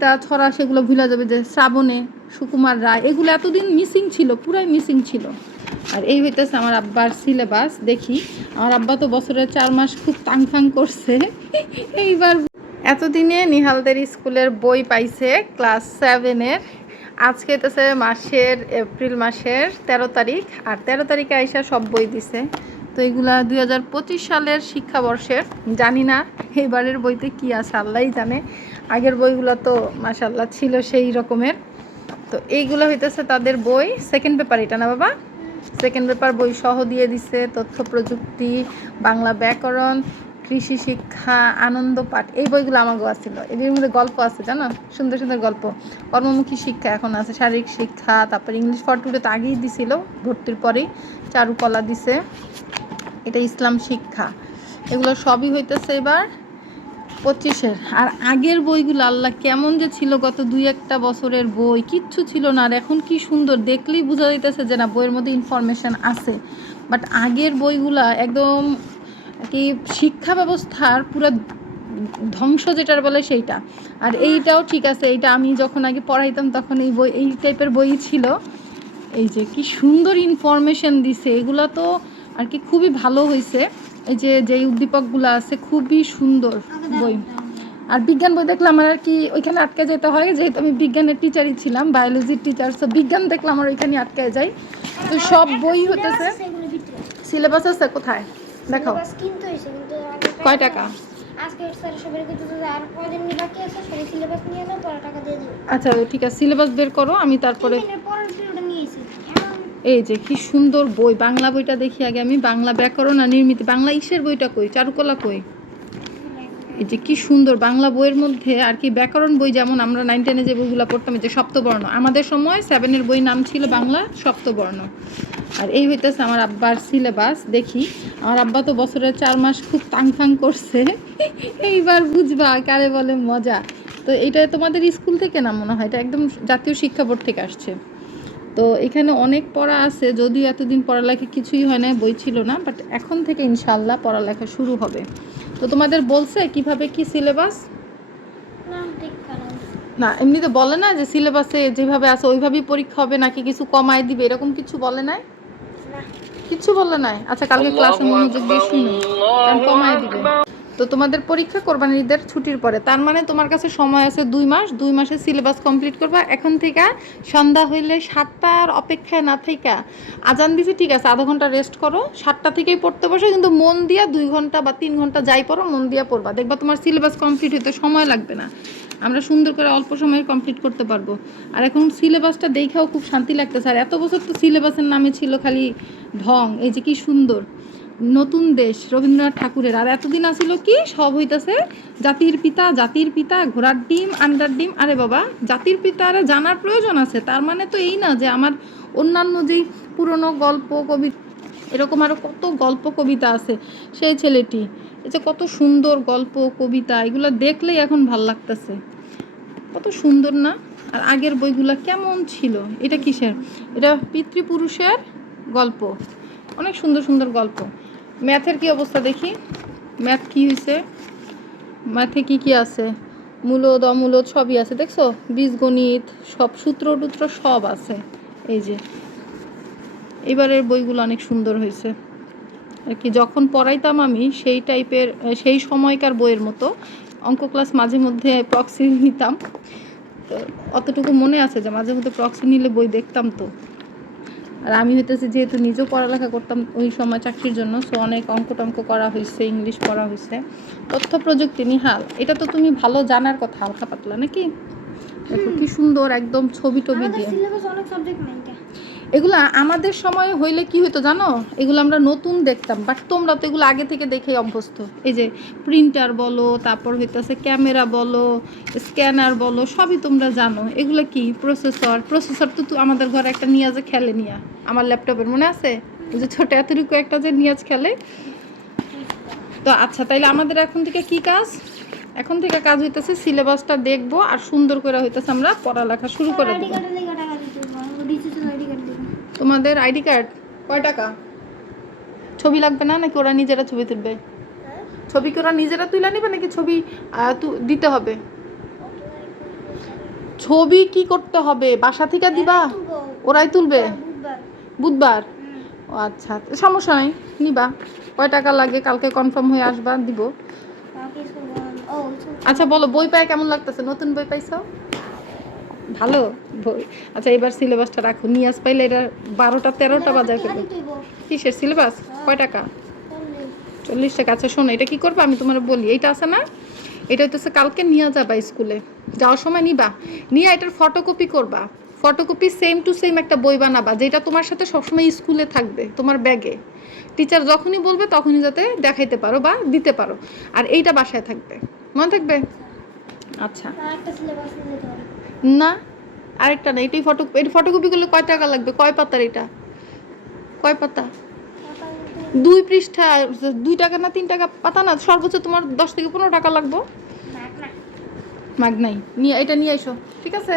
তা ছড়া, সেগুলো ভুলে যাবে যে শ্রাবণে সুকুমার রায়, এগুলো এতদিন মিসিং ছিল, পুরাই মিসিং ছিল। আর এই হইতেছে আমার আব্বার সিলেবাস দেখি। আমার আব্বা তো বছরে চার মাস খুব তাংফাং করছে। এইবার এতদিনে নিহালদের স্কুলের বই পাইছে ক্লাস সেভেনের আজকে হইতেছে মাসের, এপ্রিল মাসের তেরো তারিখ, আর তেরো তারিখে আইসা সব বই দিছে। তো এগুলা দুই হাজার পঁচিশ সালের শিক্ষাবর্ষের, জানি না এবারের বইতে কি আছে আল্লাহই জানে। আগের বইগুলো তো মাসাল্লাহ ছিল সেই রকমের। তো এইগুলো হইতেছে তাদের বই সেকেন্ড পেপার এটা না বাবা? সেকেন্ড পেপার বই সহ দিয়ে দিছে, তথ্য প্রযুক্তি, বাংলা ব্যাকরণ কৃষি শিক্ষা, আনন্দ পাঠ, এই বইগুলো আমার গোয়া ছিল এদের মধ্যে গল্প আছে, জানো? সুন্দর সুন্দর গল্প। কর্মমুখী শিক্ষা এখন আছে, শারীরিক শিক্ষা, তারপর ইংলিশ ফটোটা তো আগেই দিছিল, ভর্তির পরেই চারুকলা দিছে। এটা ইসলাম শিক্ষা। এগুলো সবই হইতেছে এবার পঁচিশের আর আগের বইগুলো, আল্লাহ কেমন যে ছিল গত দুই একটা বছরের বই, কিচ্ছু ছিল না। আর এখন কি সুন্দর, দেখলেই বোঝা যাইতেছে যে না, বইয়ের মধ্যে ইনফরমেশন আছে। বাট আগের বইগুলা একদম কি শিক্ষা ব্যবস্থার পুরো ধ্বংস যেটার বলে সেইটা। আর এইটাও ঠিক আছে, এইটা আমি যখন আগে পড়াইতাম তখন এই বই, এই টাইপের বই ছিল। এই যে কি সুন্দর ইনফরমেশন দিছে, এগুলো তো আর কি খুবই ভালো হয়েছে এই যে, যেই উদ্দীপকগুলো আছে খুবই সুন্দর বই। আর বিজ্ঞান বই দেখলে আমার আর কি ওইখানে আটকে যেতে হয়, যেহেতু আমি বিজ্ঞানের টিচারই ছিলাম বায়োলজির টিচার সো বিজ্ঞান দেখলে আমার ওইখানে আটকে যায়। তো সব বই হতেছে সিলেবাস আছে কোথায়? কিনতে হয়েছে কিন্তু কয় টাকা টাকা? আজকে স্যার সবাই কিন্তু আর কয়দিন বাকি আছে সবাই সিলেবাস নিয়ে যাও পরে টাকা দিয়ে দিও। আচ্ছা ঠিক আছে সিলেবাস বের করো আমি তারপরে পরের এই যে কি সুন্দর বই বাংলা বইটা দেখি আগে আমি বাংলা ব্যাকরণ আর নির্মিত। বাংলা ইসের বইটা কই? চারুকলা কই? এই যে কি সুন্দর বাংলা বইয়ের মধ্যে আর কি ব্যাকরণ বই যেমন আমরা নাইন টেনে যে বইগুলো পড়তাম, এই যে সপ্তবর্ণ। আমাদের সময় সেভেনের বই নাম ছিল বাংলা সপ্তবর্ণ। আর এই হইতেছে আমার আব্বার সিলেবাস দেখি। আমার আব্বা তো বছরের চার মাস খুব তাং ফাং করছে। এইবার বুঝবা কারে বলে মজা। তো এটা তোমাদের স্কুল থেকে না মনে হয়? এটা একদম জাতীয় শিক্ষা বোর্ড থেকে আসছে। তো এখানে অনেক পড়া আছে, যদিও এতদিন পড়ালেখা কিছুই হয় না বই ছিল না বাট এখন থেকে ইনশাল্লাহ পড়ালেখা শুরু হবে। তো তোমাদের বলছে কীভাবে কি সিলেবাস না এমনিতে বলে না যে সিলেবাসে যেভাবে আছে ওইভাবেই পরীক্ষা হবে নাকি কিছু কমায় দিবে এরকম কিছু বলে নাই? না। কিছু বলে নাই? আচ্ছা কালকে ক্লাসে মনোযোগ দিয়ে শুনুন। কমায় দিবে। তো তোমাদের পরীক্ষা কোরবানির ঈদের ছুটির পরে। তার মানে তোমার কাছে সময় আছে দুই মাস, দুই মাসের সিলেবাস কমপ্লিট করবা। এখন থেকে সন্ধ্যা হইলে সাতটার অপেক্ষায় না থেকে আজান দিছে, ঠিক আছে, আধা ঘণ্টা রেস্ট করো। সাতটা থেকেই পড়তে বসো, কিন্তু মন দিয়া দুই ঘণ্টা বা তিন ঘণ্টা যাই পড়ো, মন দিয়া পড়বা। দেখবা তোমার সিলেবাস কমপ্লিট হইতে সময় লাগবে না। আমরা সুন্দর করে অল্প সময়ে কমপ্লিট করতে পারব। আর এখন সিলেবাসটা দেখাও খুব শান্তি লাগতেছে। আর এত বছর তো সিলেবাসের নামে ছিল খালি ঢং। এই যে কি সুন্দর। নতুন দেশ রবীন্দ্রনাথ ঠাকুরের। আর এতদিন আসিল কি? সব হইতাছে জাতির পিতা জাতির পিতা, ঘোড়ার ডিম, আন্ডার ডিম। আরে বাবা, জাতির পিতা আরে জানার প্রয়োজন আছে। তার মানে তো এই না যে আমার অন্যান্য যেই পুরনো গল্প, কবি এরকম আরও কত গল্প, কবিতা আছে সেই ছেলেটি। এই যে কত সুন্দর গল্প, কবিতা, এগুলো দেখলেই এখন ভালো লাগতেছে। কত সুন্দর না? আর আগের বইগুলো কেমন ছিল? এটা কিসের? এটা পিতৃপুরুষের গল্প। অনেক সুন্দর সুন্দর গল্প। ম্যাথের কি অবস্থা দেখি? ম্যাথ কি হয়েছে ম্যাথে কি কি আছে? মূলদ অমূলদ সবই আছে, দেখছ? বীজগণিত, সব সূত্র টুত্র সব আছে। এই যে, এবারের বইগুলো অনেক সুন্দর হয়েছে আর কি, যখন পড়াইতাম আমি সেই টাইপের সেই সময়কার বইয়ের মতো, অঙ্ক ক্লাস মাঝে মধ্যে প্রক্সি নিতাম। তো অতটুকু মনে আছে যে, মাঝে মধ্যে প্রক্সি নিলে বই দেখতাম তো। আর আমি হইতেছি যেহেতু নিজেও পড়ালেখা করতাম ওই সময় চাকরির জন্য সো অনেক অঙ্ক টঙ্ক করা হয়েছে ইংলিশ পড়া হয়েছে তথ্য প্রযুক্তি নিহাল এটা তো তুমি ভালো জানার কথা হালকা পাতলা নাকি? দেখো কি সুন্দর একদম ছবি টবি দিয়ে। অনেক সাবজেক্ট এগুলো আমাদের সময় হইলে কি হতো জানো? এগুলো আমরা নতুন দেখতাম বাট তোমরা তো এগুলো আগে থেকে দেখেই অভ্যস্ত। এই যে প্রিন্টার বলো, তারপর হইতেছে ক্যামেরা বলো স্ক্যানার বলো, সবই তোমরা জানো। এগুলো কি? প্রসেসর প্রসেসর তো আমাদের ঘরে একটা নিয়াজে খেলে নিয়া। আমার ল্যাপটপের মনে আছে? ওই যে ছোট এতটুকু একটা যে নিয়াজ খেলে। তো আচ্ছা তাইলে আমাদের এখন থেকে কি কাজ? এখন থেকে কাজ হইতেছে সিলেবাসটা দেখব আর সুন্দর করে হইতেছে আমরা পড়ালেখা শুরু করে দেবো কার্ডের লেগে টাকা দিতে হবে ডিজিটাল আইডি কার্ড দিবে তোমাদের আইডি কার্ড? কয় টাকা? ছবি লাগবে না নাকি ওরা নিজেরা ছবি তুলবে? ছবি কি ওরা নিজেরা তুলে নেবে নাকি ছবি দিতে হবে? ছবি কি করতে হবে? বাসা থেকে দিবা? ওরাই তুলবে? বুধবার ও আচ্ছা। সমস্যা নাই নিবা। কয় টাকা লাগে? কালকে কনফার্ম হয়ে আসবা দিব। আচ্ছা বলো বই পায় কেমন লাগতেছে? নতুন বই পাইছো? ভালো? আচ্ছা এবার সিলেবাসটা রাখো। নিয়াজ পাইলে এটা বারোটা, তেরোটা বাজার ফেলবে কি তুইবো? কিসের সিলেবাস? কয় টাকা? চল্লিশ। টাকা। আচ্ছা শোনো, এটা কি করবে? আমি তোমার বলি। এইটা আছে না? এটা হচ্ছে কালকে নিয়ে যাবা স্কুলে। যাওয়ার সময় নিবা। নিয়ে এটার ফটোকপি করবা। ফটোকপি সেম টু সেম একটা বই বানাবা, যেটা তোমার সাথে সবসময় স্কুলে থাকবে, তোমার ব্যাগে। টিচার যখনই বলবে, তখনই যাতে দেখাইতে পারো বা দিতে পারো। আর এইটা বাসায় থাকবে। মনে থাকবে? আচ্ছা। না আরেকটা না এটাই ফটো এই ফটোকপিগুলো কয় টাকা লাগবে? কয় পাতার এটা? কয় পাতা? দুই পৃষ্ঠা দুই টাকা না তিন টাকা পাতা না? সর্বোচ্চ তোমার দশ থেকে পনেরো টাকা লাগবে? মাগ নাই নিয়ে এটা নিয়ে এসো ঠিক আছে?